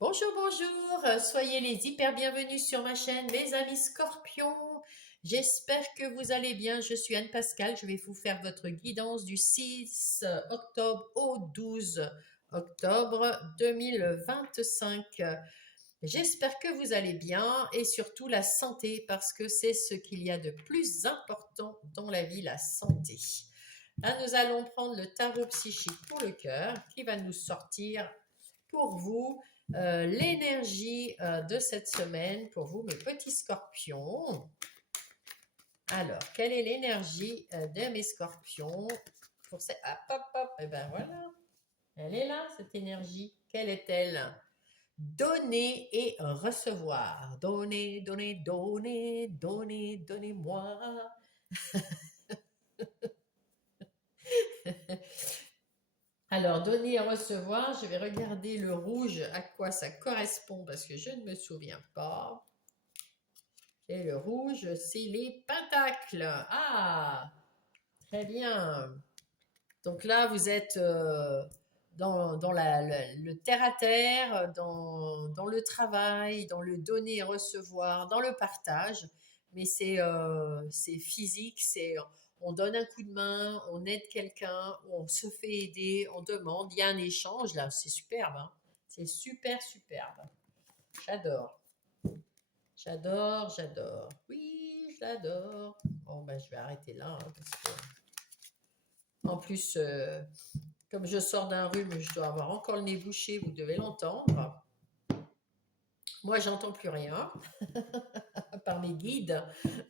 Bonjour, bonjour, soyez les hyper bienvenus sur ma chaîne, mes amis scorpions. J'espère que vous allez bien. Je suis Anne Pascal. Je vais vous faire votre guidance du 6 octobre au 12 octobre 2025. J'espère que vous allez bien et surtout la santé parce que c'est ce qu'il y a de plus important dans la vie, la santé. Là, nous allons prendre le tarot psychique pour le cœur qui va nous sortir pour vous l'énergie de cette semaine pour vous, mes petits scorpions. Alors, quelle est l'énergie de mes scorpions pour cette... Hop, hop, hop. Et ben voilà, elle est là, cette énergie. Quelle est-elle? Donner et recevoir. Donner, donner, donner, donner, donnez-moi. Alors, donner et recevoir, je vais regarder le rouge, à quoi ça correspond, parce que je ne me souviens pas. Et le rouge, c'est les pentacles. Ah, très bien. Donc là, vous êtes dans le terre-à-terre, dans le travail, dans le donner et recevoir, dans le partage. Mais c'est physique, on donne un coup de main, on aide quelqu'un, on se fait aider, on demande. Il y a un échange là, c'est superbe, hein. C'est super, superbe. J'adore. J'adore, j'adore. Oui, j'adore. Bon, ben, je vais arrêter là, hein, parce que, en plus, comme je sors d'un rhume, je dois avoir encore le nez bouché, vous devez l'entendre. Moi, j'entends plus rien, à part mes guides,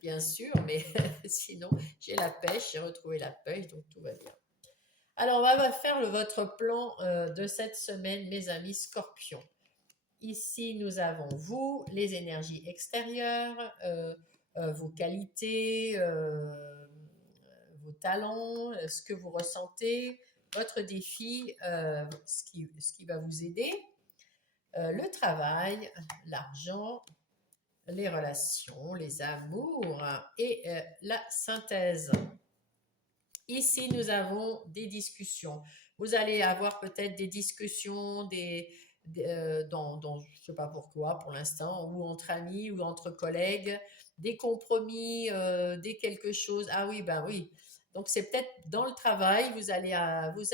bien sûr, mais sinon, j'ai la pêche, j'ai retrouvé la pêche, donc tout va bien. Alors, on va faire votre plan de cette semaine, mes amis scorpions. Ici, nous avons vous, les énergies extérieures, vos qualités, vos talents, ce que vous ressentez, votre défi, ce qui va vous aider, le travail, l'argent, les relations, les amours et la synthèse. Ici, nous avons des discussions. Vous allez avoir peut-être des discussions, je ne sais pas pourquoi pour l'instant, ou entre amis ou entre collègues, des compromis, des quelque chose. Ah oui, ben oui. Donc c'est peut-être dans le travail, vous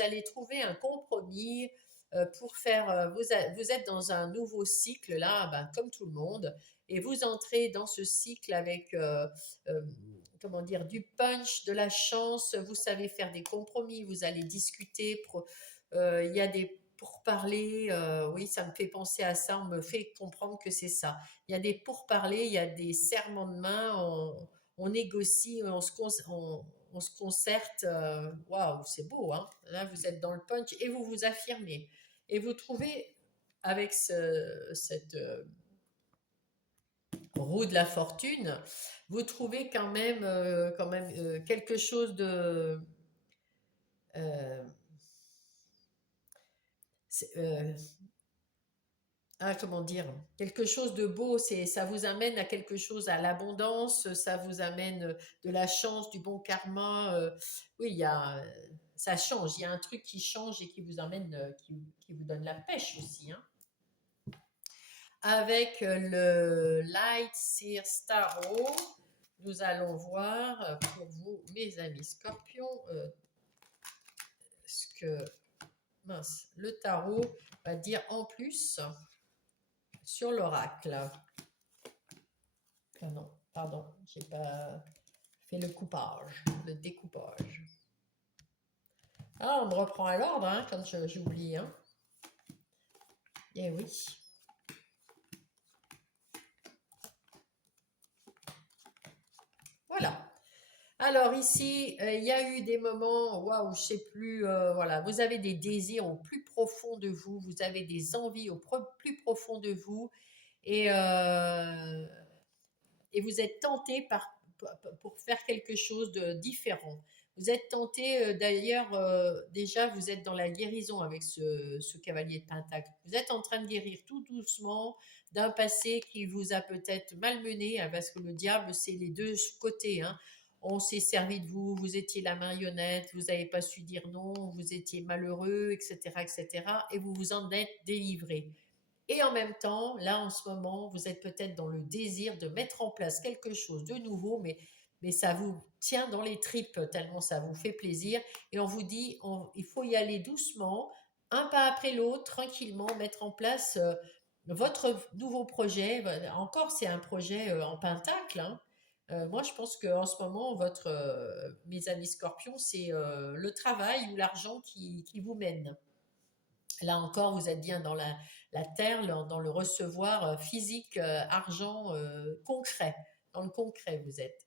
allez trouver un compromis pour faire. Vous êtes dans un nouveau cycle là, ben, comme tout le monde, et vous entrez dans ce cycle avec euh, comment dire, du punch, de la chance, vous savez faire des compromis, vous allez discuter, il y a des pourparlers, oui, ça me fait penser à ça, on me fait comprendre que c'est ça. Il y a des pourparlers, il y a des serments de main, on négocie, on se concerte, waouh, c'est beau, hein. Là, vous êtes dans le punch et vous vous affirmez. Et vous trouvez, avec cette roue de la fortune, vous trouvez quand même quelque chose de euh, euh, comment dire, quelque chose de beau. Ça vous amène à quelque chose, à l'abondance, ça vous amène de la chance, du bon karma. Oui, ça change. Il y a un truc qui change et qui vous amène, qui vous donne la pêche aussi, hein. Avec le Light Seer Starro, nous allons voir pour vous, mes amis scorpions, ce que le tarot va dire en plus sur l'oracle. Ah non, pardon, j'ai pas fait le coupage, le découpage. Ah, on me reprend à l'ordre hein, quand j'oublie. Hein. Eh oui. Voilà. Alors ici, il y a eu des moments, waouh, je sais plus, voilà, vous avez des désirs au plus profond de vous, vous avez des envies au plus profond de vous, et, euh, et vous êtes tenté pour faire quelque chose de différent. Vous êtes tenté, d'ailleurs, déjà, vous êtes dans la guérison avec ce cavalier de Pentacle. Vous êtes en train de guérir tout doucement d'un passé qui vous a peut-être malmené, hein, parce que le diable, c'est les deux côtés, hein. On s'est servi de vous, vous étiez la marionnette, vous n'avez pas su dire non, vous étiez malheureux, etc., etc., et vous vous en êtes délivré. Et en même temps, là en ce moment, vous êtes peut-être dans le désir de mettre en place quelque chose de nouveau, mais ça vous tient dans les tripes tellement ça vous fait plaisir. Et on vous dit, il faut y aller doucement, un pas après l'autre, tranquillement, mettre en place votre nouveau projet. Encore, c'est un projet en pentacle, hein. Moi, je pense qu'en ce moment, mes amis scorpions, c'est le travail ou l'argent qui vous mène. Là encore, vous êtes bien dans la terre, dans le recevoir physique, argent concret. Dans le concret, vous êtes.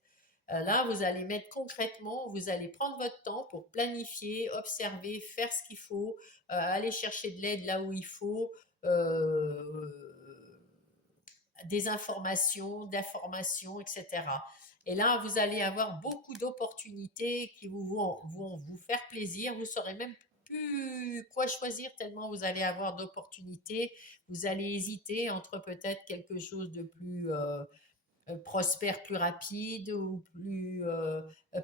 Là, vous allez mettre concrètement, vous allez prendre votre temps pour planifier, observer, faire ce qu'il faut, aller chercher de l'aide là où il faut, des informations, d'informations, etc. Et là, vous allez avoir beaucoup d'opportunités qui vont vous faire plaisir. Vous saurez même plus quoi choisir tellement vous allez avoir d'opportunités. Vous allez hésiter entre peut-être quelque chose de plus prospère, plus rapide ou plus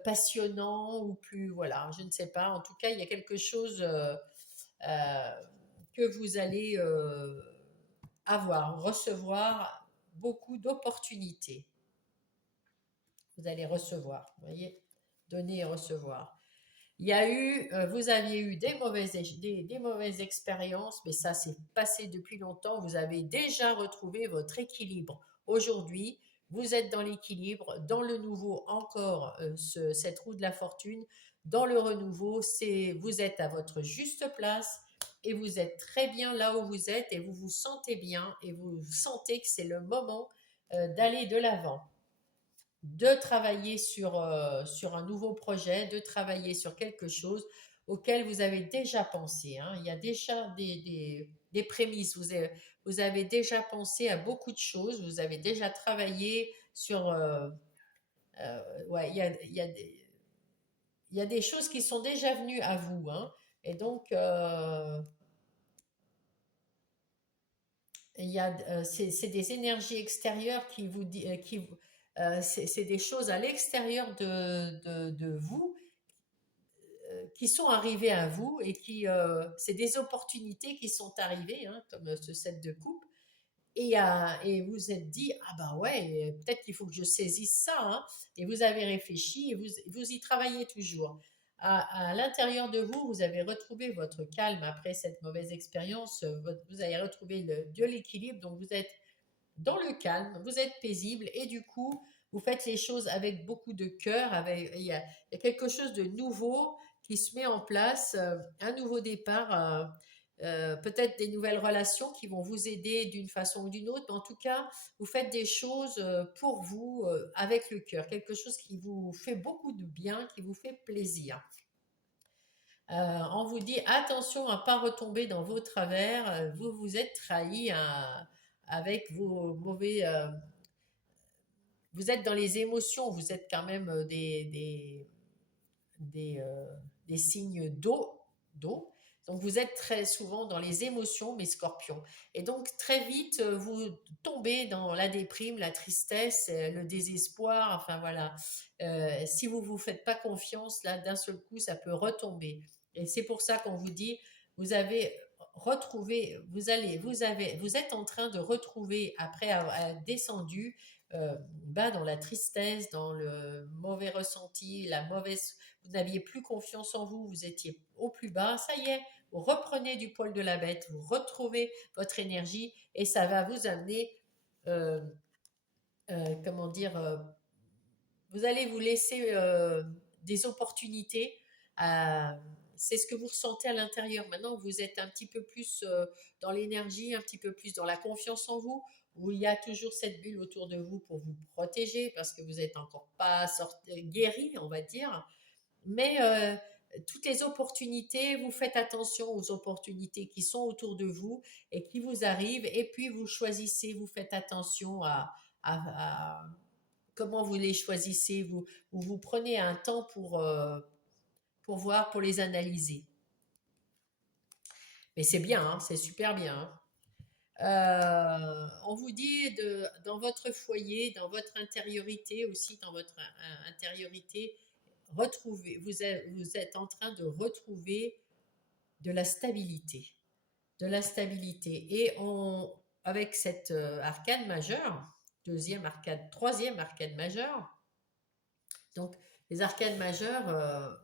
passionnant ou plus, voilà, je ne sais pas. En tout cas, il y a quelque chose euh, que vous allez recevoir beaucoup d'opportunités. Vous allez recevoir, vous voyez, donner et recevoir. Vous aviez eu des mauvaises expériences, mais ça c'est passé depuis longtemps. Vous avez déjà retrouvé votre équilibre. Aujourd'hui, vous êtes dans l'équilibre, dans le nouveau encore, cette roue de la fortune. Dans le renouveau, vous êtes à votre juste place et vous êtes très bien là où vous êtes et vous vous sentez bien et vous sentez que c'est le moment d'aller de l'avant, de travailler sur un nouveau projet, de travailler sur quelque chose auquel vous avez déjà pensé, hein. Il y a déjà des prémices. Vous avez déjà pensé à beaucoup de choses. Vous avez déjà travaillé sur... ouais, il y a des choses qui sont déjà venues à vous, hein. Et donc, c'est des énergies extérieures qui vous dit, c'est des choses à l'extérieur de vous qui sont arrivées à vous et c'est des opportunités qui sont arrivées, hein, comme ce set de coupe. Et vous êtes dit, ah bah ouais, peut-être qu'il faut que je saisisse ça, hein. Et vous avez réfléchi et vous y travaillez toujours. À l'intérieur de vous, vous avez retrouvé votre calme après cette mauvaise expérience. Vous avez retrouvé de l'équilibre, donc vous êtes dans le calme, vous êtes paisible et du coup, vous faites les choses avec beaucoup de cœur. Il y a quelque chose de nouveau qui se met en place, un nouveau départ, peut-être des nouvelles relations qui vont vous aider d'une façon ou d'une autre, mais en tout cas, vous faites des choses pour vous avec le cœur, quelque chose qui vous fait beaucoup de bien, qui vous fait plaisir. On vous dit attention à ne pas retomber dans vos travers, vous vous êtes trahi avec vos mauvais, vous êtes dans les émotions, vous êtes quand même des, euh, des signes d'eau. Donc vous êtes très souvent dans les émotions, mes scorpions. Et donc très vite, vous tombez dans la déprime, la tristesse, le désespoir, enfin voilà. Si vous ne vous faites pas confiance, là, d'un seul coup, ça peut retomber. Et c'est pour ça qu'on vous dit, vous avez retrouvé, vous êtes en train de retrouver, après avoir descendu, bas dans la tristesse, dans le mauvais ressenti, vous n'aviez plus confiance en vous, vous étiez au plus bas, ça y est, vous reprenez du poil de la bête, vous retrouvez votre énergie et ça va vous amener, euh, comment dire, vous allez vous laisser des opportunités. à- c'est ce que vous ressentez à l'intérieur. Maintenant, vous êtes un petit peu plus dans l'énergie, un petit peu plus dans la confiance en vous, où il y a toujours cette bulle autour de vous pour vous protéger parce que vous n'êtes encore pas guéri, on va dire. Mais toutes les opportunités, vous faites attention aux opportunités qui sont autour de vous et qui vous arrivent. Et puis vous choisissez, vous faites attention à comment vous les choisissez. Vous prenez un temps pour voir, pour les analyser. Mais c'est bien, hein, c'est super bien, hein. On vous dit dans votre foyer, dans votre intériorité aussi, dans votre intériorité, vous êtes en train de retrouver de la stabilité. De la stabilité. Et avec cette arcane majeure, deuxième arcane, troisième arcane majeure. Donc, les arcanes majeures,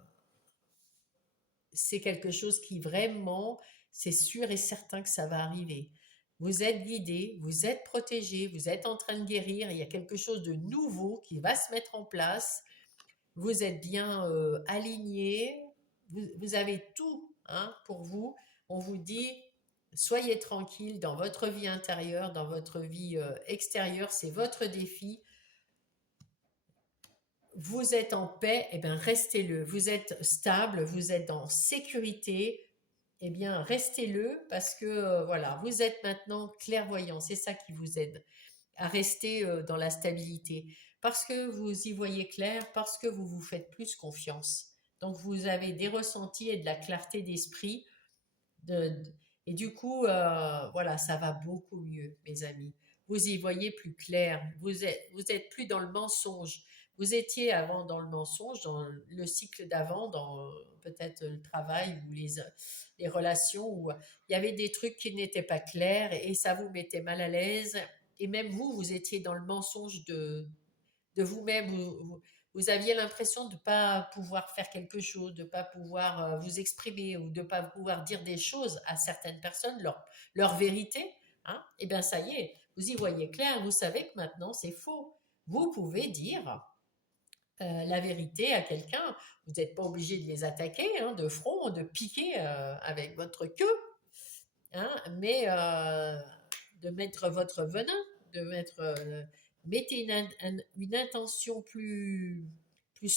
c'est quelque chose qui vraiment, c'est sûr et certain que ça va arriver. Vous êtes guidé, vous êtes protégé, vous êtes en train de guérir, il y a quelque chose de nouveau qui va se mettre en place, vous êtes bien aligné, vous avez tout hein, pour vous. On vous dit, soyez tranquille dans votre vie intérieure, dans votre vie extérieure, c'est votre défi. Vous êtes en paix, eh bien restez-le. Vous êtes stable, vous êtes en sécurité, eh bien restez-le parce que voilà, vous êtes maintenant clairvoyant. C'est ça qui vous aide à rester dans la stabilité. Parce que vous y voyez clair, parce que vous vous faites plus confiance. Donc vous avez des ressentis et de la clarté d'esprit. Et du coup, voilà, ça va beaucoup mieux, mes amis. Vous y voyez plus clair. Vous êtes plus dans le mensonge. Vous étiez avant dans le mensonge, dans le cycle d'avant, dans peut-être le travail ou les relations où il y avait des trucs qui n'étaient pas clairs et ça vous mettait mal à l'aise. Et même vous, vous étiez dans le mensonge de vous-même. Vous aviez l'impression de ne pas pouvoir faire quelque chose, de ne pas pouvoir vous exprimer ou de ne pas pouvoir dire des choses à certaines personnes, leur vérité. Hein. Eh bien, ça y est, vous y voyez clair, vous savez que maintenant c'est faux. Vous pouvez dire la vérité à quelqu'un. Vous n'êtes pas obligé de les attaquer hein, de front, de piquer avec votre queue, hein, mais de mettre votre venin, de mettre, mettez une intention plus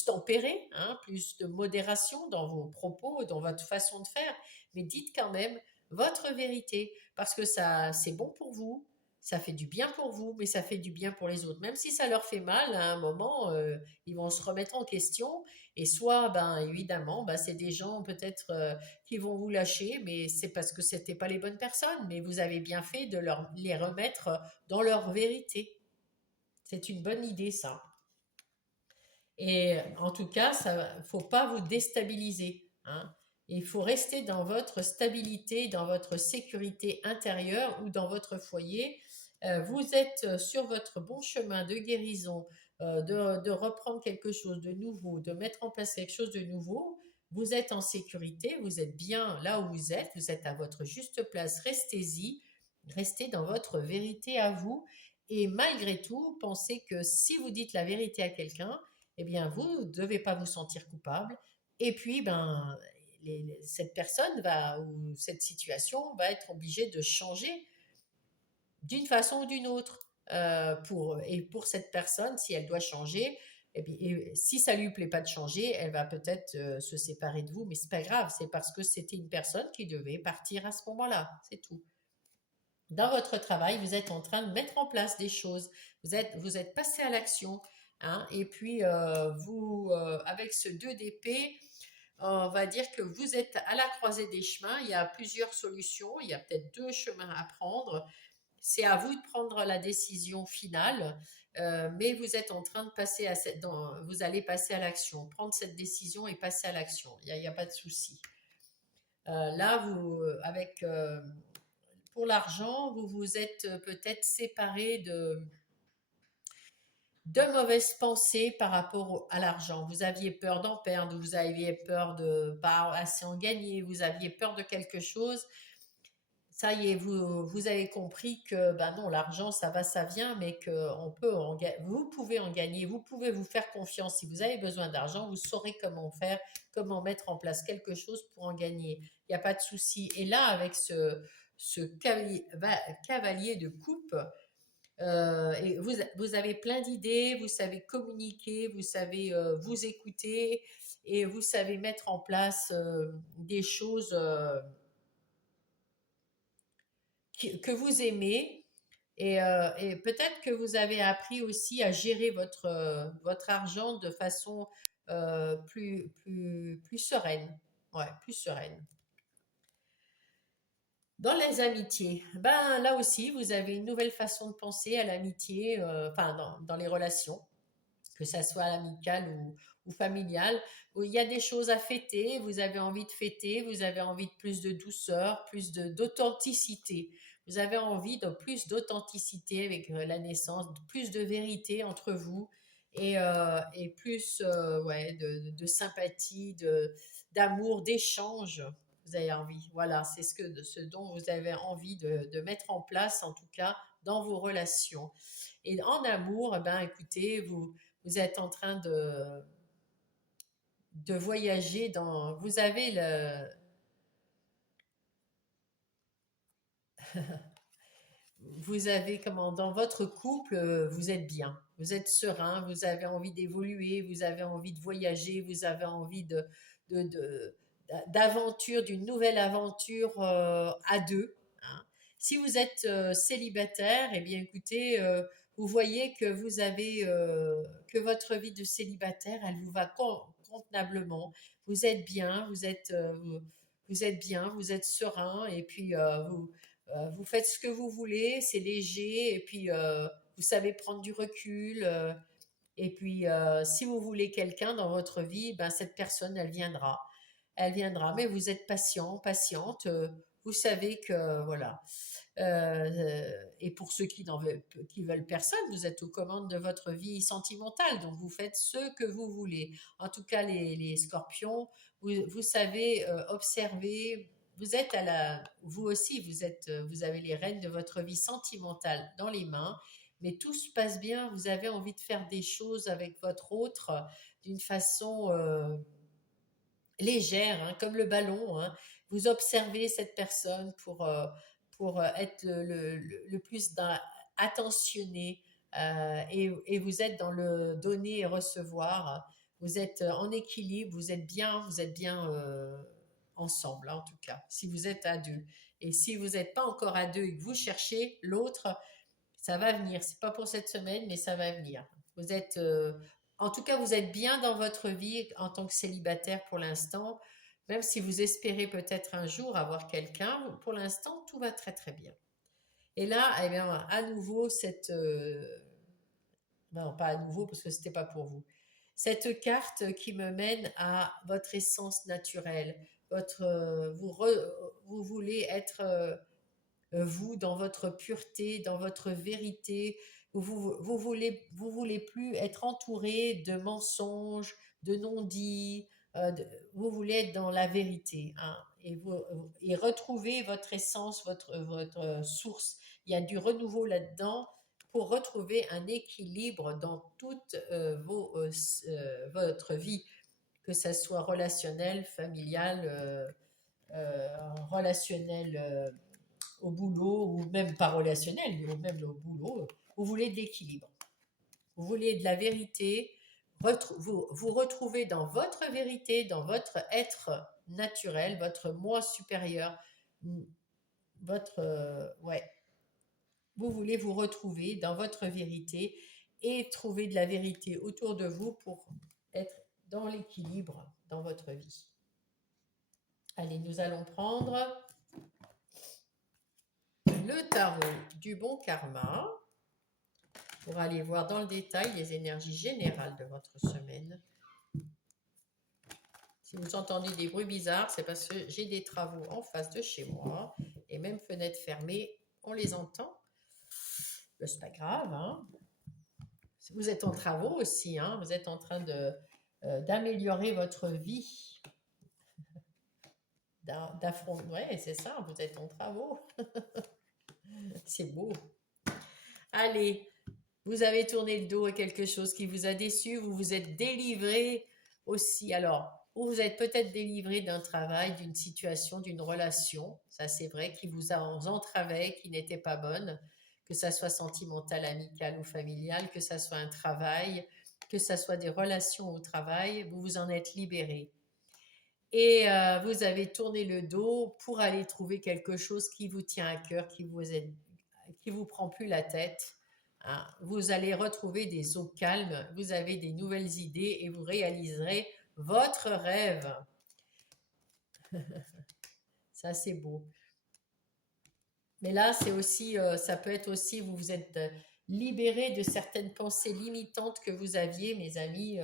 tempérée, hein, plus de modération dans vos propos, dans votre façon de faire, mais dites quand même votre vérité, parce que ça, c'est bon pour vous, ça fait du bien pour vous, mais ça fait du bien pour les autres. Même si ça leur fait mal, à un moment, ils vont se remettre en question. Et soit, ben, évidemment, ben, c'est des gens peut-être qui vont vous lâcher, mais c'est parce que c'était pas les bonnes personnes. Mais vous avez bien fait de les remettre dans leur vérité. C'est une bonne idée, ça. Et en tout cas, ça, faut pas vous déstabiliser. Hein. Il faut rester dans votre stabilité, dans votre sécurité intérieure ou dans votre foyer. Vous êtes sur votre bon chemin de guérison, de reprendre quelque chose de nouveau, de mettre en place quelque chose de nouveau. Vous êtes en sécurité, vous êtes bien là où vous êtes à votre juste place, restez-y, restez dans votre vérité à vous. Et malgré tout, pensez que si vous dites la vérité à quelqu'un, eh bien, vous ne devez pas vous sentir coupable. Et puis, ben, cette personne va, ou cette situation va être obligée de changer d'une façon ou d'une autre. Et pour cette personne, si elle doit changer, eh bien, et si ça lui plaît pas de changer, elle va peut-être se séparer de vous, mais c'est pas grave, c'est parce que c'était une personne qui devait partir à ce moment-là, c'est tout. Dans votre travail, vous êtes en train de mettre en place des choses, vous êtes passé à l'action, hein, et puis avec ce 2 d'épée, on va dire que vous êtes à la croisée des chemins, il y a plusieurs solutions, il y a peut-être deux chemins à prendre, c'est à vous de prendre la décision finale, mais vous êtes en train de passer vous allez passer à l'action, prendre cette décision et passer à l'action, il y a pas de souci. Là, pour l'argent, vous vous êtes peut-être séparé de mauvaises pensées par rapport à l'argent. Vous aviez peur d'en perdre, vous aviez peur de pas assez en gagner, vous aviez peur de quelque chose. Ça y est, vous avez compris que ben non, l'argent, ça va, ça vient, mais que vous pouvez en gagner, vous pouvez vous faire confiance. Si vous avez besoin d'argent, vous saurez comment faire, comment mettre en place quelque chose pour en gagner. Il n'y a pas de souci. Et là, avec ce cavalier de coupe, et vous avez plein d'idées, vous savez communiquer, vous savez vous écouter et vous savez mettre en place des choses que vous aimez et peut-être que vous avez appris aussi à gérer votre argent de façon plus sereine. Ouais, plus sereine. Dans les amitiés, ben là aussi, vous avez une nouvelle façon de penser à l'amitié, enfin dans les relations, que ça soit amicale ou familiale, où il y a des choses à fêter, vous avez envie de fêter, vous avez envie de plus de douceur, plus d'authenticité. Vous avez envie de plus d'authenticité avec la naissance, de plus de vérité entre vous et plus ouais, de sympathie, d'amour, d'échange. Vous avez envie. Voilà, c'est ce dont vous avez envie de mettre en place, en tout cas, dans vos relations. Et en amour, eh ben, écoutez, vous êtes en train de voyager dans. Vous avez vous avez comment dans votre couple, vous êtes bien, vous êtes serein, vous avez envie d'évoluer, vous avez envie de voyager, vous avez envie de- d'aventure, d'une nouvelle aventure à deux, hein. Si vous êtes célibataire, eh bien écoutez, vous voyez que vous avez que votre vie de célibataire, elle vous va convenablement. Vous êtes bien, vous êtes bien, vous êtes serein, et puis vous faites ce que vous voulez, c'est léger, et puis vous savez prendre du recul. Et puis, si vous voulez quelqu'un dans votre vie, ben, cette personne, elle viendra. Elle viendra, mais vous êtes patient, patiente. Vous savez que, voilà. Et pour ceux qui veulent personne, vous êtes aux commandes de votre vie sentimentale, donc vous faites ce que vous voulez. En tout cas, les scorpions, vous savez observer. Vous êtes vous aussi, vous avez les rênes de votre vie sentimentale dans les mains, mais tout se passe bien. Vous avez envie de faire des choses avec votre autre d'une façon légère, hein, comme le ballon, hein. Vous observez cette personne pour être le plus attentionné, et vous êtes dans le donner et recevoir. Vous êtes en équilibre, vous êtes bien ensemble, hein, en tout cas, si vous êtes à deux. Et si vous n'êtes pas encore à deux et que vous cherchez l'autre, ça va venir. C'est pas pour cette semaine, mais ça va venir. Vous êtes, en tout cas, vous êtes bien dans votre vie en tant que célibataire pour l'instant. Même si vous espérez peut-être un jour avoir quelqu'un, pour l'instant, tout va très très bien. Et là, eh bien, à nouveau, non, pas à nouveau parce que c'était pas pour vous. Cette carte qui me mène à votre essence naturelle, vous voulez être vous, dans votre pureté, dans votre vérité. Vous voulez plus être entouré de mensonges, de non-dits. Vous voulez être dans la vérité, hein, et retrouver votre essence, votre source. Il y a du renouveau là-dedans pour retrouver un équilibre dans toute votre vie, que ça soit relationnel, familial, relationnel au boulot, ou même pas relationnel, mais même au boulot. Vous voulez de l'équilibre, vous voulez de la vérité, vous retrouvez dans votre vérité, dans votre être naturel, votre moi supérieur, votre ouais, vous voulez vous retrouver dans votre vérité et trouver de la vérité autour de vous pour être dans l'équilibre dans votre vie. Allez, nous allons prendre le tarot du bon karma pour aller voir dans le détail les énergies générales de votre semaine. Si vous entendez des bruits bizarres, c'est parce que j'ai des travaux en face de chez moi, et même fenêtres fermées, on les entend. C'est pas grave, hein. Vous êtes en travaux aussi, hein. Vous êtes en train d'améliorer votre vie. Ouais, c'est ça, vous êtes en travaux. C'est beau. Allez, vous avez tourné le dos à quelque chose qui vous a déçu, vous vous êtes délivré aussi. Alors, vous êtes peut-être délivré d'un travail, d'une situation, d'une relation, ça c'est vrai, qui vous a entravé, qui n'était pas bonne, que ça soit sentimental, amical ou familial, que ça soit un travail, que ça soit des relations au travail, vous vous en êtes libéré. Et vous avez tourné le dos pour aller trouver quelque chose qui vous tient à cœur, qui vous prend plus la tête, hein. Vous allez retrouver des eaux calmes, vous avez des nouvelles idées et vous réaliserez votre rêve. Ça, c'est beau. Mais là, c'est aussi, ça peut être aussi, vous vous êtes libéré de certaines pensées limitantes que vous aviez, mes amis,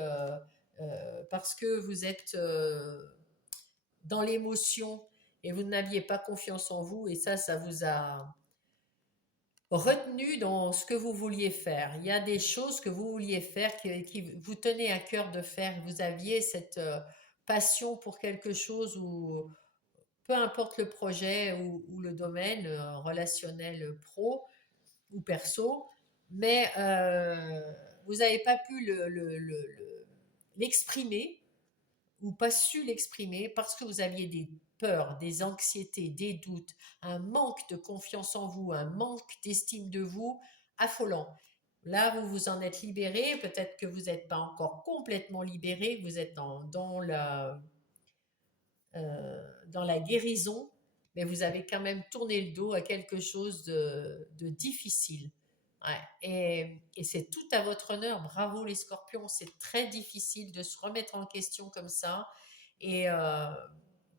parce que vous êtes dans l'émotion et vous n'aviez pas confiance en vous, et ça vous a retenu dans ce que vous vouliez faire. Il y a des choses que vous vouliez faire qui vous tenait à cœur de faire. Vous aviez cette passion pour quelque chose ou peu importe le projet ou le domaine relationnel pro ou perso, mais vous n'avez pas pu l'exprimer ou pas su l'exprimer parce que vous aviez des peurs, des anxiétés, des doutes, un manque de confiance en vous, un manque d'estime de vous affolant. Là, vous vous en êtes libéré, peut-être que vous n'êtes pas encore complètement libéré, vous êtes dans la guérison, mais vous avez quand même tourné le dos à quelque chose de difficile. Ouais. Et c'est tout à votre honneur. Bravo les scorpions. C'est très difficile de se remettre en question comme ça. Et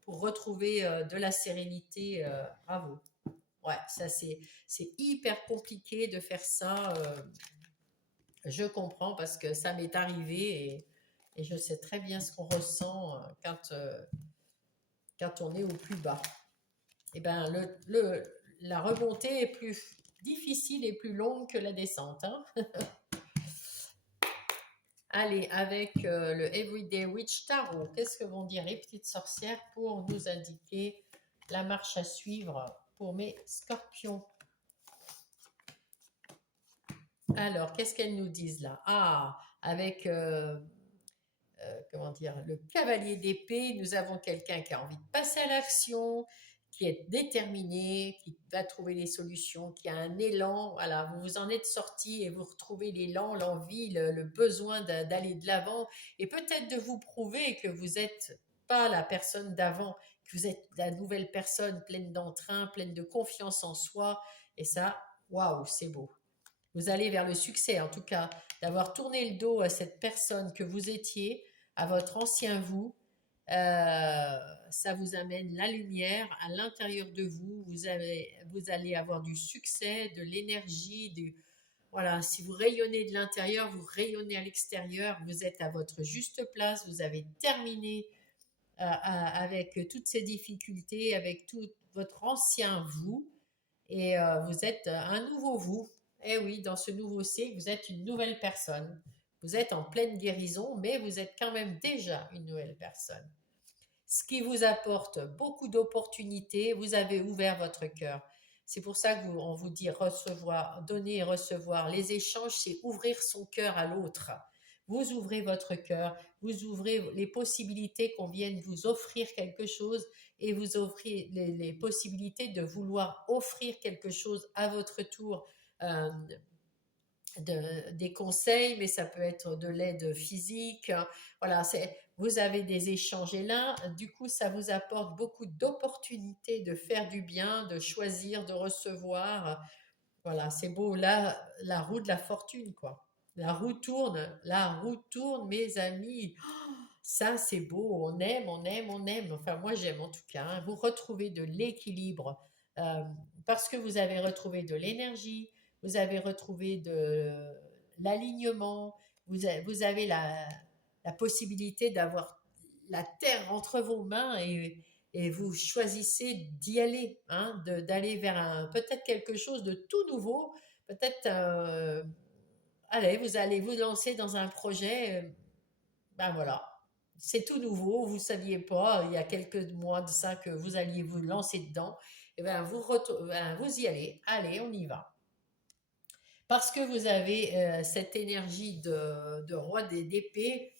pour retrouver de la sérénité, bravo. Ouais, ça c'est hyper compliqué de faire ça. Je comprends parce que ça m'est arrivé et je sais très bien ce qu'on ressent quand on est au plus bas. Eh ben, la remontée est plus difficile et plus longue que la descente. Hein. Allez, avec le Everyday Witch Tarot, qu'est-ce que vont dire les petites sorcières pour nous indiquer la marche à suivre pour mes scorpions? Alors, qu'est-ce qu'elles nous disent là? Ah, avec comment dire, le cavalier d'épée, nous avons quelqu'un qui a envie de passer à l'action, qui est déterminé, qui va trouver les solutions, qui a un élan. Voilà, vous vous en êtes sorti et vous retrouvez l'élan, l'envie, le besoin d'aller de l'avant et peut-être de vous prouver que vous n'êtes pas la personne d'avant, que vous êtes la nouvelle personne pleine d'entrain, pleine de confiance en soi. Et ça, waouh, c'est beau. Vous allez vers le succès, en tout cas, d'avoir tourné le dos à cette personne que vous étiez, à votre ancien vous. Ça vous amène la lumière à l'intérieur de vous. Vous allez avoir du succès, de l'énergie, voilà, si vous rayonnez de l'intérieur, vous rayonnez à l'extérieur. Vous êtes à votre juste place. Vous avez terminé avec toutes ces difficultés, avec tout votre ancien vous, et vous êtes un nouveau vous. Eh oui, dans ce nouveau cycle, vous êtes une nouvelle personne. Vous êtes en pleine guérison, mais vous êtes quand même déjà une nouvelle personne. Ce qui vous apporte beaucoup d'opportunités, vous avez ouvert votre cœur. C'est pour ça qu'on vous dit recevoir, donner et recevoir. Les échanges, c'est ouvrir son cœur à l'autre. Vous ouvrez votre cœur, vous ouvrez les possibilités qu'on vienne vous offrir quelque chose et vous offrez les possibilités de vouloir offrir quelque chose à votre tour. Euh, des conseils, mais ça peut être de l'aide physique. Voilà, vous avez des échanges et là, du coup, ça vous apporte beaucoup d'opportunités de faire du bien, de choisir, de recevoir. Voilà, c'est beau. Là, la roue de la fortune, quoi. La roue tourne, mes amis. Oh, ça, c'est beau. On aime, on aime, on aime. Enfin, moi, j'aime en tout cas. Hein. Vous retrouvez de l'équilibre euh, parce que vous avez retrouvé de l'énergie, vous avez retrouvé de l'alignement, vous avez la possibilité d'avoir la terre entre vos mains et vous choisissez d'y aller, hein, d'aller vers peut-être quelque chose de tout nouveau, peut-être, allez, vous allez vous lancer dans un projet, ben voilà, c'est tout nouveau, vous ne saviez pas, il y a quelques mois de ça que vous alliez vous lancer dedans, et ben vous y allez, on y va. Parce que vous avez cette énergie de roi d'épée,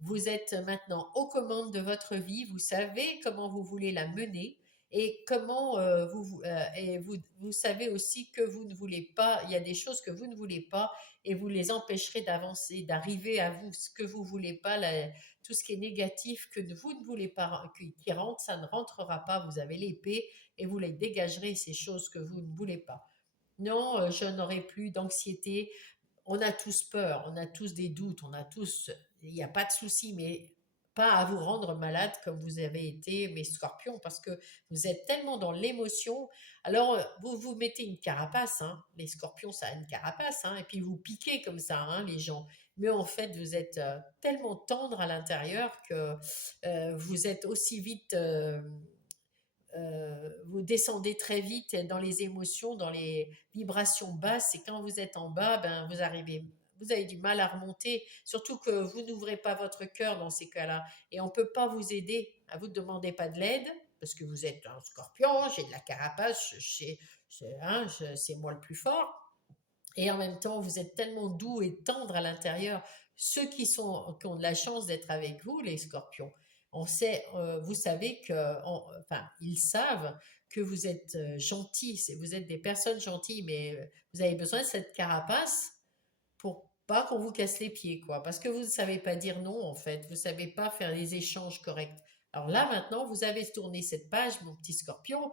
vous êtes maintenant aux commandes de votre vie, vous savez comment vous voulez la mener et comment vous savez aussi que vous ne voulez pas, il y a des choses que vous ne voulez pas et vous les empêcherez d'avancer, d'arriver à vous ce que vous ne voulez pas, tout ce qui est négatif que vous ne voulez pas, qui rentre, ça ne rentrera pas, vous avez l'épée et vous les dégagerez, ces choses que vous ne voulez pas. Non, je n'aurai plus d'anxiété, on a tous peur, on a tous des doutes, on a tous, il n'y a pas de souci, mais pas à vous rendre malade comme vous avez été, mes scorpions, parce que vous êtes tellement dans l'émotion. Alors, vous vous mettez une carapace, hein, les scorpions, ça a une carapace, hein, et puis vous piquez comme ça, hein, les gens. Mais en fait, vous êtes tellement tendre à l'intérieur que vous êtes aussi vite vous descendez très vite dans les émotions, dans les vibrations basses, et quand vous êtes en bas, ben, vous avez du mal à remonter, surtout que vous n'ouvrez pas votre cœur dans ces cas-là, et on ne peut pas vous aider, vous ne demandez pas de l'aide, parce que vous êtes un scorpion, j'ai de la carapace, c'est moi le plus fort, et en même temps, vous êtes tellement doux et tendre à l'intérieur. Ceux qui ont de la chance d'être avec vous, les scorpions, vous savez enfin, ils savent que vous êtes gentils, vous êtes des personnes gentilles, mais vous avez besoin de cette carapace pour pas qu'on vous casse les pieds, quoi. Parce que vous ne savez pas dire non, en fait. Vous ne savez pas faire les échanges corrects. Alors là, maintenant, vous avez tourné cette page, mon petit scorpion,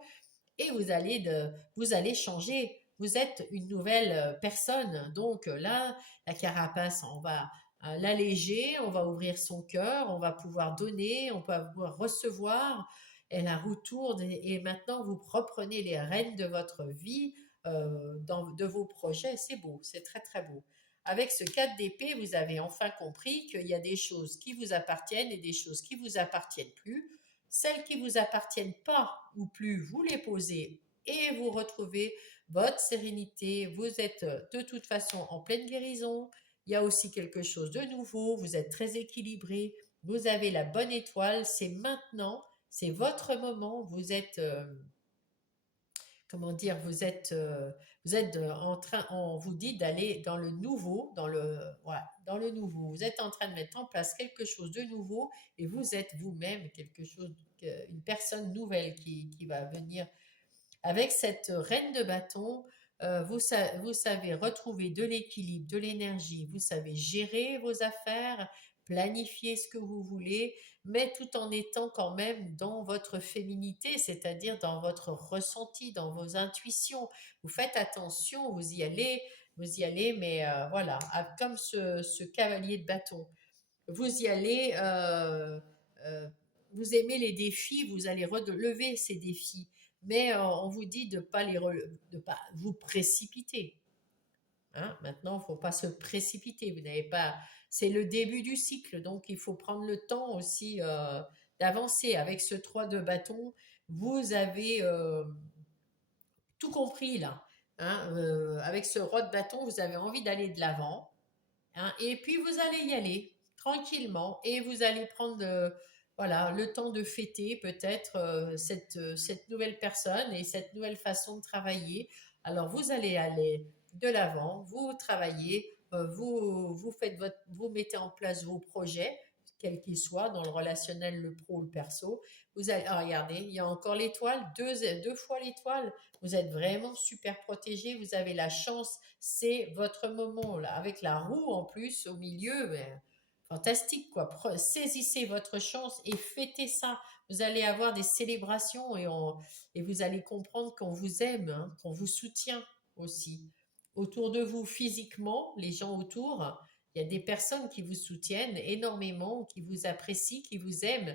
et vous allez changer. Vous êtes une nouvelle personne. Donc là, la carapace, on va l'alléger, on va ouvrir son cœur, on va pouvoir donner, on va pouvoir recevoir. Et la roue tourne et maintenant vous reprenez les rênes de votre vie, de vos projets. C'est beau, c'est très très beau. Avec ce 4 d'épée, vous avez enfin compris qu'il y a des choses qui vous appartiennent et des choses qui vous appartiennent plus. Celles qui vous appartiennent pas ou plus, vous les posez et vous retrouvez votre sérénité. Vous êtes de toute façon en pleine guérison. Il y a aussi quelque chose de nouveau. Vous êtes très équilibré. Vous avez la bonne étoile. C'est maintenant. C'est votre moment. Vous êtes, comment dire, vous êtes en train, on vous dit d'aller dans le nouveau, voilà, dans le nouveau. Vous êtes en train de mettre en place quelque chose de nouveau et vous êtes vous-même une personne nouvelle qui va venir avec cette reine de bâton. Vous savez retrouver de l'équilibre, de l'énergie, vous savez gérer vos affaires, planifier ce que vous voulez, mais tout en étant quand même dans votre féminité, c'est-à-dire dans votre ressenti, dans vos intuitions. Vous faites attention, vous y allez, mais voilà, comme ce cavalier de bâton. Vous y allez, euh, vous aimez les défis, vous allez relever ces défis, mais on vous dit de pas vous précipiter. Hein. Maintenant, il ne faut pas se précipiter. Vous n'avez pas. C'est le début du cycle, donc il faut prendre le temps aussi d'avancer. Avec ce 3 de bâton, vous avez tout compris là. Hein. Avec ce roi de bâton, vous avez envie d'aller de l'avant. Hein, et puis vous allez y aller tranquillement et vous allez prendre voilà, le temps de fêter peut-être cette nouvelle personne et cette nouvelle façon de travailler. Alors vous allez aller de l'avant, vous travaillez, vous mettez en place vos projets, quels qu'ils soient, dans le relationnel, le pro ou le perso. Vous allez, regardez, il y a encore l'étoile, deux fois l'étoile. Vous êtes vraiment super protégé, vous avez la chance, c'est votre moment là, avec la roue en plus au milieu, mais fantastique quoi. Saisissez votre chance et fêtez ça. Vous allez avoir des célébrations et vous allez comprendre qu'on vous aime, hein, qu'on vous soutient aussi. Autour de vous physiquement, les gens autour, il y a des personnes qui vous soutiennent énormément, qui vous apprécient, qui vous aiment.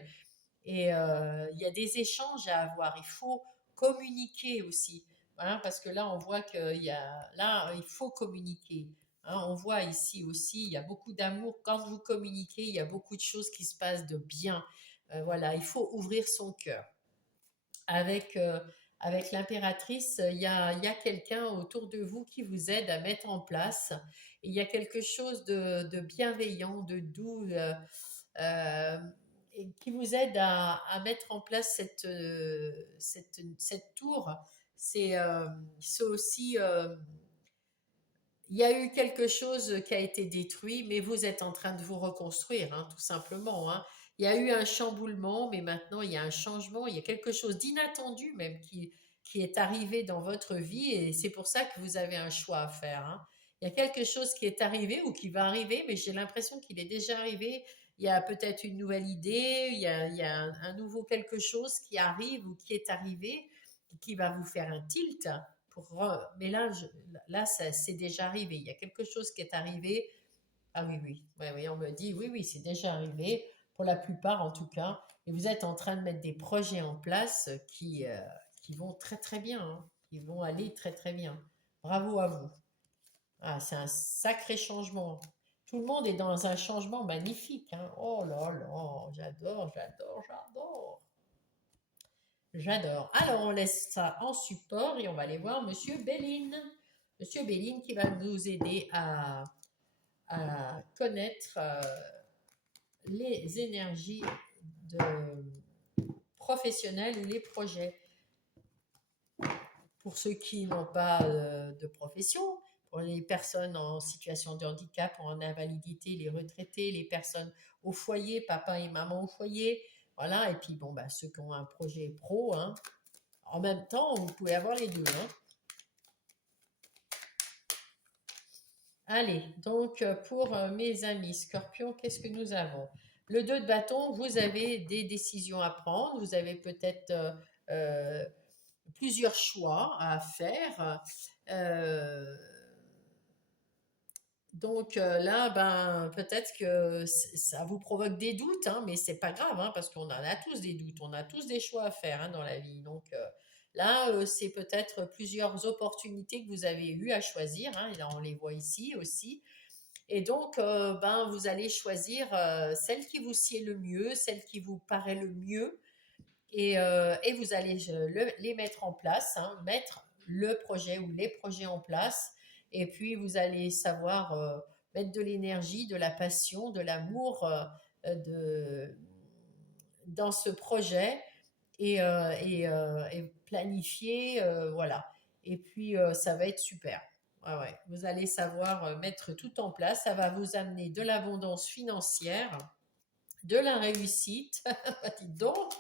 Et il y a des échanges à avoir. Il faut communiquer aussi. Hein, parce que là, on voit là, il faut communiquer. Hein, on voit ici aussi, il y a beaucoup d'amour. Quand vous communiquez, il y a beaucoup de choses qui se passent de bien. Voilà, il faut ouvrir son cœur. Avec, avec l'impératrice, il y a quelqu'un autour de vous qui vous aide à mettre en place. Il y a quelque chose de bienveillant, de doux, euh, et qui vous aide à mettre en place cette tour. C'est aussi, il y a eu quelque chose qui a été détruit, mais vous êtes en train de vous reconstruire, hein, tout simplement. Hein. Il y a eu un chamboulement, mais maintenant il y a un changement, il y a quelque chose d'inattendu même qui est arrivé dans votre vie, et c'est pour ça que vous avez un choix à faire. Hein. Il y a quelque chose qui est arrivé ou qui va arriver, mais j'ai l'impression qu'il est déjà arrivé. Il y a peut-être une nouvelle idée, il y a un nouveau quelque chose qui arrive ou qui est arrivé, qui va vous faire un tilt. Mais là c'est déjà arrivé. Il y a quelque chose qui est arrivé. Ah oui, oui, ouais, oui, on me dit, oui, oui, c'est déjà arrivé, pour la plupart en tout cas. Et vous êtes en train de mettre des projets en place qui vont très très bien, hein, qui vont aller très très bien. Bravo à vous. Ah, c'est un sacré changement. Tout le monde est dans un changement magnifique. Hein. Oh là là, j'adore, j'adore, j'adore. J'adore. Alors, on laisse ça en support et on va aller voir Monsieur Béline. Monsieur Béline qui va nous aider à connaître les énergies professionnelles ou les projets. Pour ceux qui n'ont pas de profession, pour les personnes en situation de handicap ou en invalidité, les retraités, les personnes au foyer, papa et maman au foyer, voilà, et puis bon, bah, ceux qui ont un projet pro, hein. En même temps, vous pouvez avoir les deux, hein. Allez, donc pour mes amis Scorpion, qu'est-ce que nous avons? Le 2 de bâton, vous avez des décisions à prendre, vous avez peut-être euh, plusieurs choix à faire. Euh, donc là, ben, peut-être que ça vous provoque des doutes, hein, mais c'est pas grave, hein, parce qu'on en a tous des doutes, on a tous des choix à faire, hein, dans la vie. Donc là, c'est peut-être plusieurs opportunités que vous avez eues à choisir, hein, et là, on les voit ici aussi. Et donc, ben, vous allez choisir celle qui vous sied le mieux, celle qui vous paraît le mieux, et vous allez les mettre en place, hein, mettre le projet ou les projets en place, et puis vous allez savoir mettre de l'énergie, de la passion, de l'amour dans ce projet et planifier, voilà. Et puis ça va être super. Ouais, ouais. Vous allez savoir mettre tout en place. Ça va vous amener de l'abondance financière, de la réussite. Dites donc,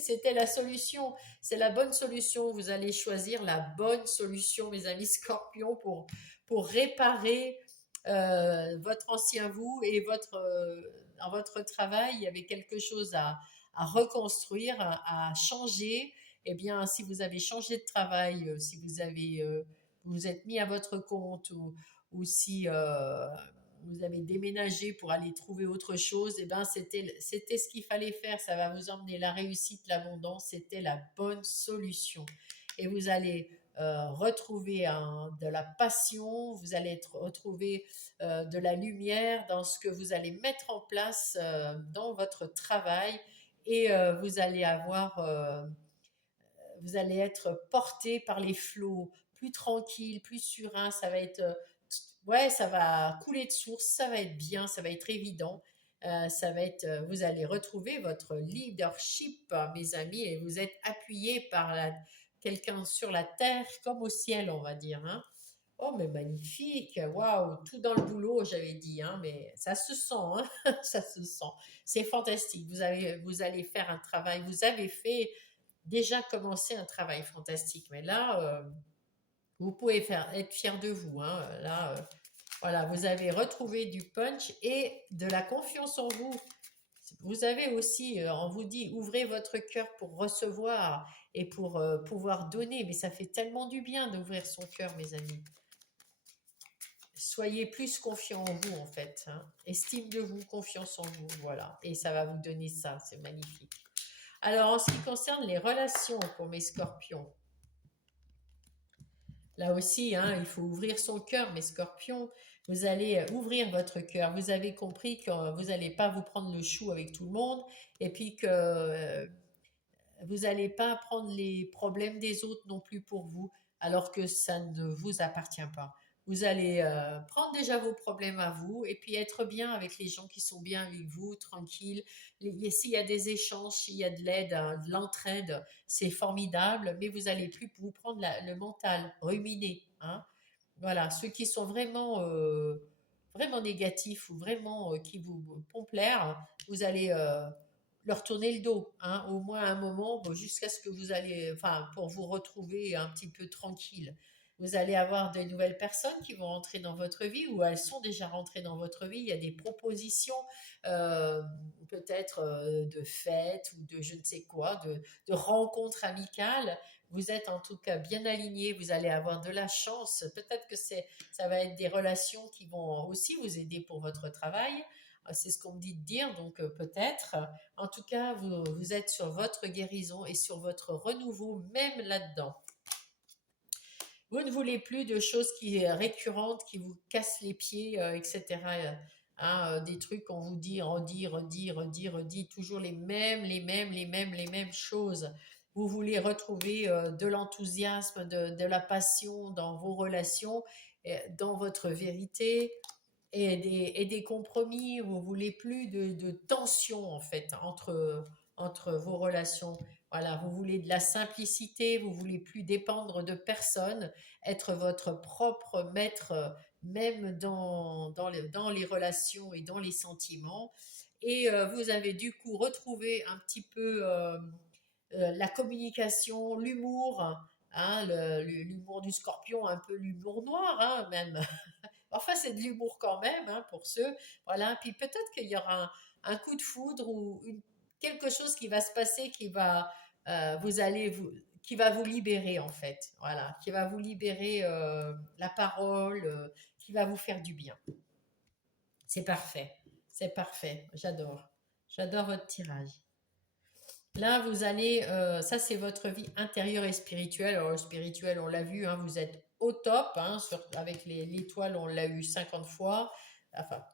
c'était la solution. C'est la bonne solution. Vous allez choisir la bonne solution, mes amis scorpions, pour réparer votre ancien vous et dans votre travail. Il y avait quelque chose à reconstruire, à changer. Eh bien, si vous avez changé de travail, si vous êtes mis à votre compte ou si vous avez déménagé pour aller trouver autre chose, et ben c'était ce qu'il fallait faire. Ça va vous emmener la réussite, l'abondance. C'était la bonne solution. Et vous allez retrouver de la passion, vous allez retrouver de la lumière dans ce que vous allez mettre en place dans votre travail et vous allez être porté par les flots, plus tranquille, plus serein. Ça va être, ouais, ça va couler de source, ça va être bien, ça va être évident. Vous allez retrouver votre leadership, mes amis, et vous êtes appuyé par quelqu'un sur la terre comme au ciel, on va dire, hein. Oh, mais magnifique, waouh, tout dans le boulot, j'avais dit, hein, mais ça se sent, hein, ça se sent. C'est fantastique. Vous allez faire un travail, vous avez fait déjà commencé un travail fantastique, mais là, vous pouvez être fier de vous, hein. Là, voilà, vous avez retrouvé du punch et de la confiance en vous. Vous avez aussi, on vous dit, ouvrez votre cœur pour recevoir et pour pouvoir donner, mais ça fait tellement du bien d'ouvrir son cœur, mes amis. Soyez plus confiant en vous, en fait, hein. Estime de vous, confiance en vous, voilà. Et ça va vous donner ça, c'est magnifique. Alors, en ce qui concerne les relations pour mes scorpions, là aussi, hein, il faut ouvrir son cœur, mes scorpions. Vous allez ouvrir votre cœur. Vous avez compris que vous n'allez pas vous prendre le chou avec tout le monde et puis que vous n'allez pas prendre les problèmes des autres non plus pour vous, alors que ça ne vous appartient pas. Vous allez prendre déjà vos problèmes à vous et puis être bien avec les gens qui sont bien avec vous, tranquille. S'il y a des échanges, s'il y a de l'aide, hein, de l'entraide, c'est formidable, mais vous allez plus vous prendre le mental, ruminer, hein. Voilà, ceux qui sont vraiment négatifs ou vraiment qui vous pompent l'air, vous allez leur tourner le dos, hein, au moins un moment, bon, jusqu'à ce que vous allez, enfin, pour vous retrouver un petit peu tranquille. Vous allez avoir de nouvelles personnes qui vont rentrer dans votre vie ou elles sont déjà rentrées dans votre vie. Il y a des propositions, euh, peut-être de fêtes ou de je ne sais quoi, de rencontres amicales. Vous êtes en tout cas bien aligné, vous allez avoir de la chance. Peut-être que ça va être des relations qui vont aussi vous aider pour votre travail. C'est ce qu'on me dit de dire, donc peut-être. En tout cas, vous êtes sur votre guérison et sur votre renouveau, même là-dedans. Vous ne voulez plus de choses récurrentes qui vous cassent les pieds, etc. Hein, des trucs qu'on vous dit, redit, toujours les mêmes choses. vous voulez retrouver de l'enthousiasme, la passion dans vos relations, dans votre vérité, et des compromis. Vous voulez plus de tension en fait entre vos relations. Voilà, vous voulez de la simplicité, vous voulez plus dépendre de personne, être votre propre maître, même dans les relations et dans les sentiments. Et vous avez du coup retrouvé un petit peu la communication, l'humour, hein, l'humour du scorpion, un peu l'humour noir, hein, même. Enfin, c'est de l'humour quand même, hein, pour ceux. Voilà. Puis peut-être qu'il y aura un coup de foudre ou quelque chose qui va se passer qui va qui va vous libérer en fait. Voilà, qui va vous libérer la parole, qui va vous faire du bien. C'est parfait. C'est parfait. J'adore. J'adore votre tirage. Là, vous allez, ça c'est votre vie intérieure et spirituelle. Alors, le spirituel, on l'a vu, hein, vous êtes au top, hein, avec l'étoile, on l'a eu 50 fois, enfin,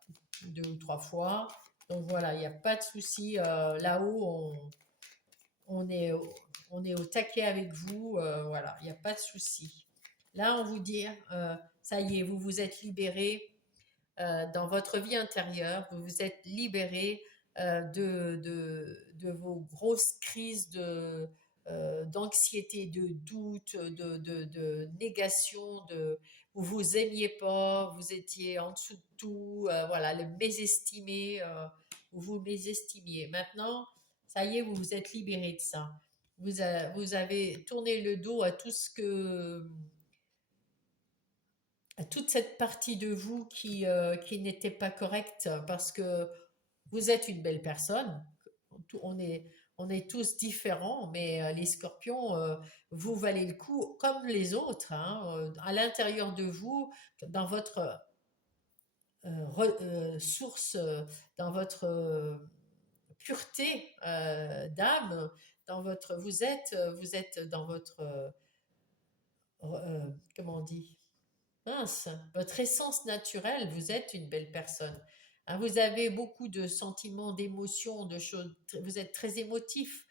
2 ou 3 fois. Donc voilà, il n'y a pas de souci. Là-haut, on est, on est au taquet avec vous. Voilà, il n'y a pas de souci. Là, on vous dit, ça y est, vous vous êtes libéré dans votre vie intérieure, vous vous êtes libéré de vos grosses crises d'anxiété, de doute, de négation, vous vous aimiez pas, vous étiez en dessous de tout, voilà, le mésestimé, vous vous mésestimiez. Maintenant, ça y est, vous vous êtes libéré de ça. Vous avez tourné le dos à tout ce que à toute cette partie de vous qui n'était pas correcte parce que vous êtes une belle personne. On est, on est tous différents, mais les scorpions, vous valez le coup comme les autres, hein, à l'intérieur de vous, dans votre source, dans votre pureté d'âme, vous êtes dans votre, comment on dit, mince, votre essence naturelle, vous êtes une belle personne. Hein, vous avez beaucoup de sentiments, d'émotions, de choses. Vous êtes très émotif.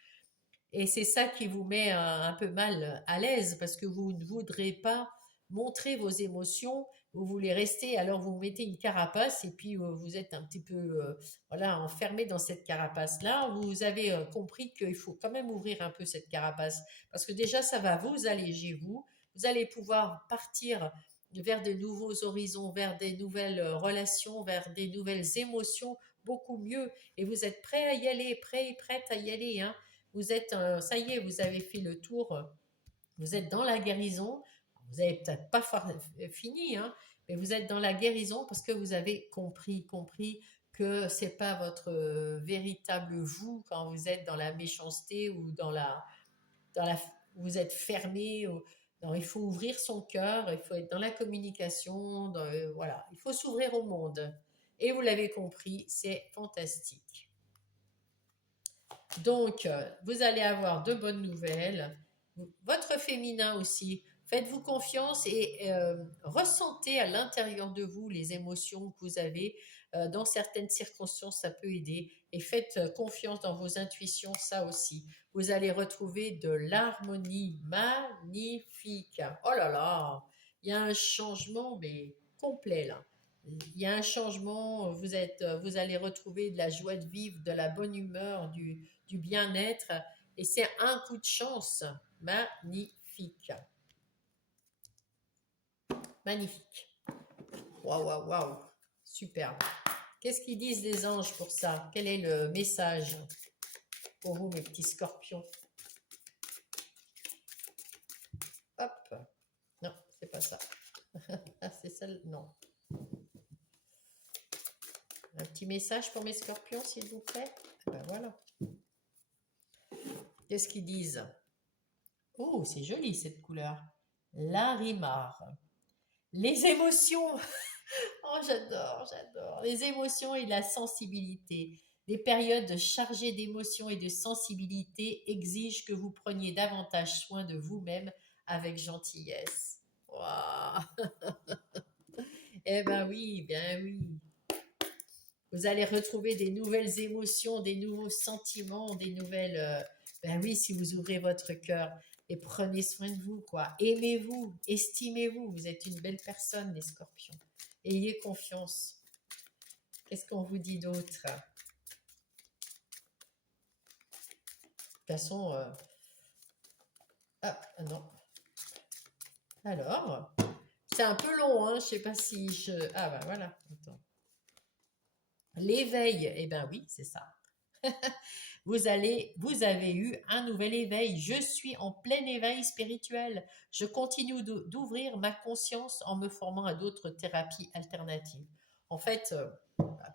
Et c'est ça qui vous met un peu mal à l'aise parce que vous ne voudrez pas montrer vos émotions. Vous voulez rester, alors vous mettez une carapace et puis vous êtes un petit peu voilà, enfermé dans cette carapace-là. Vous avez compris qu'il faut quand même ouvrir un peu cette carapace parce que déjà ça va vous alléger, vous. Vous allez pouvoir partir vers de nouveaux horizons, vers des nouvelles relations, vers des nouvelles émotions beaucoup mieux. Et vous êtes prêt à y aller, prête à y aller, hein. Vous êtes, ça y est, vous avez fait le tour, vous êtes dans la guérison. Vous n'avez peut-être pas fini, hein, mais vous êtes dans la guérison parce que vous avez compris que c'est pas votre véritable vous quand vous êtes dans la méchanceté ou dans la, vous êtes fermé. Non, il faut ouvrir son cœur, il faut être dans la communication, voilà, il faut s'ouvrir au monde. Et vous l'avez compris, c'est fantastique. Donc, vous allez avoir de bonnes nouvelles. Votre féminin aussi, faites-vous confiance et ressentez à l'intérieur de vous les émotions que vous avez. Dans certaines circonstances, ça peut aider. Et faites confiance dans vos intuitions, ça aussi. Vous allez retrouver de l'harmonie magnifique. Oh là là, il y a un changement, mais complet là. Il y a un changement, vous allez retrouver de la joie de vivre, de la bonne humeur, du bien-être. Et c'est un coup de chance. Magnifique. Magnifique. Waouh, waouh, waouh. Superbe. Qu'est-ce qu'ils disent les anges pour ça? Quel est le message pour vous, mes petits scorpions? Hop. Non, c'est pas ça. Ah, c'est ça. Non. Un petit message pour mes scorpions, s'il vous plaît. Ben voilà. Qu'est-ce qu'ils disent? Oh, c'est joli cette couleur. Larimar. Les émotions. Oh, j'adore. Les émotions et la sensibilité. Les périodes chargées d'émotions et de sensibilité exigent que vous preniez davantage soin de vous-même avec gentillesse. Waouh. Eh ben oui, bien oui. Vous allez retrouver des nouvelles émotions, des nouveaux sentiments, des nouvelles Ben oui, si vous ouvrez votre cœur et prenez soin de vous, quoi. Aimez-vous, estimez-vous. Vous êtes une belle personne, les scorpions. Ayez confiance. Qu'est-ce qu'on vous dit d'autre? De toute façon, ah non. Alors, c'est un peu long, hein. Je sais pas si je... Ah ben voilà. Attends. L'éveil, eh ben oui, c'est ça. Vous avez eu un nouvel éveil. Je suis en plein éveil spirituel. Je continue d'ouvrir ma conscience en me formant à d'autres thérapies alternatives. En fait,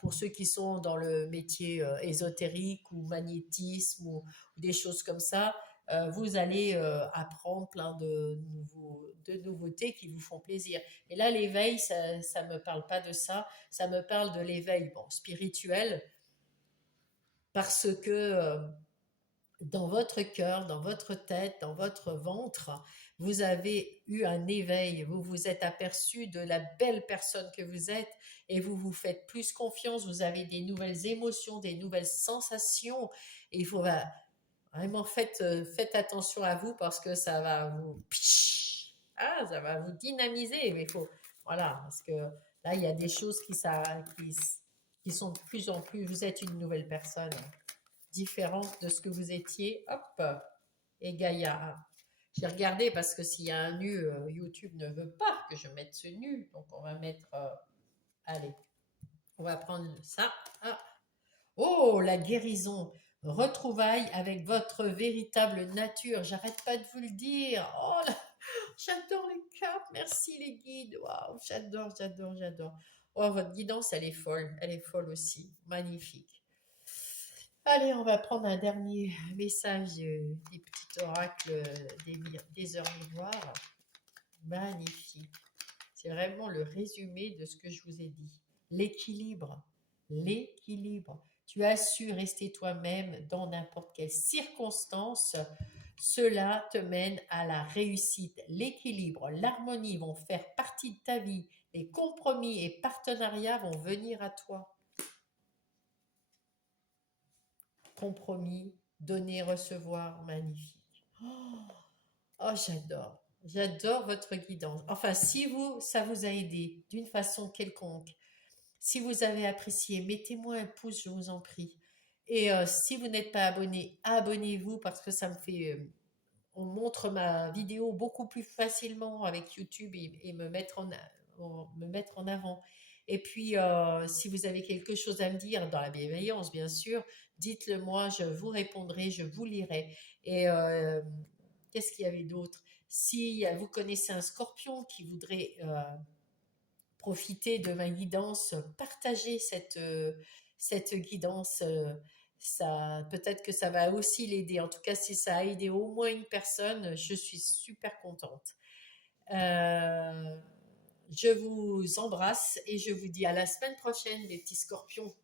pour ceux qui sont dans le métier ésotérique ou magnétisme ou des choses comme ça, vous allez apprendre plein de nouveautés qui vous font plaisir. Et là, l'éveil, ça ne me parle pas de ça. Ça me parle de l'éveil spirituel parce que dans votre cœur, dans votre tête, dans votre ventre, vous avez eu un éveil, vous vous êtes aperçu de la belle personne que vous êtes et vous vous faites plus confiance, vous avez des nouvelles émotions, des nouvelles sensations et il faut vraiment faites attention à vous parce que ça va vous ça va vous dynamiser, mais il faut voilà parce que là il y a des choses qui sont de plus en plus, vous êtes une nouvelle personne différente de ce que vous étiez. Hop, et Gaïa. J'ai regardé parce que s'il y a un nu, YouTube ne veut pas que je mette ce nu. Donc on va mettre... allez, on va prendre ça. Ah. Oh, la guérison. Retrouvailles avec votre véritable nature. J'arrête pas de vous le dire. Oh là, j'adore les cartes. Merci les guides. Waouh, j'adore, j'adore, j'adore. Oh, votre guidance, elle est folle. Elle est folle aussi. Magnifique. Allez, on va prendre un dernier message des petits oracles des heures miroirs. Magnifique. C'est vraiment le résumé de ce que je vous ai dit. L'équilibre. L'équilibre. Tu as su rester toi-même dans n'importe quelle circonstance. Cela te mène à la réussite. L'équilibre, l'harmonie vont faire partie de ta vie. Les compromis et partenariats vont venir à toi. Compromis, donner, recevoir, magnifique. Oh, j'adore. J'adore votre guidance. Enfin, si ça vous a aidé d'une façon quelconque, si vous avez apprécié, mettez-moi un pouce, je vous en prie. Et si vous n'êtes pas abonné, abonnez-vous parce que ça me fait... on montre ma vidéo beaucoup plus facilement avec YouTube et me mettre en avant. Et puis, si vous avez quelque chose à me dire, dans la bienveillance, bien sûr, dites-le moi, je vous répondrai, je vous lirai. Et qu'est-ce qu'il y avait d'autre? Si vous connaissez un scorpion qui voudrait profiter de ma guidance, partagez cette guidance. Ça, peut-être que ça va aussi l'aider. En tout cas, si ça a aidé au moins une personne, je suis super contente. Je vous embrasse et je vous dis à la semaine prochaine, les petits scorpions.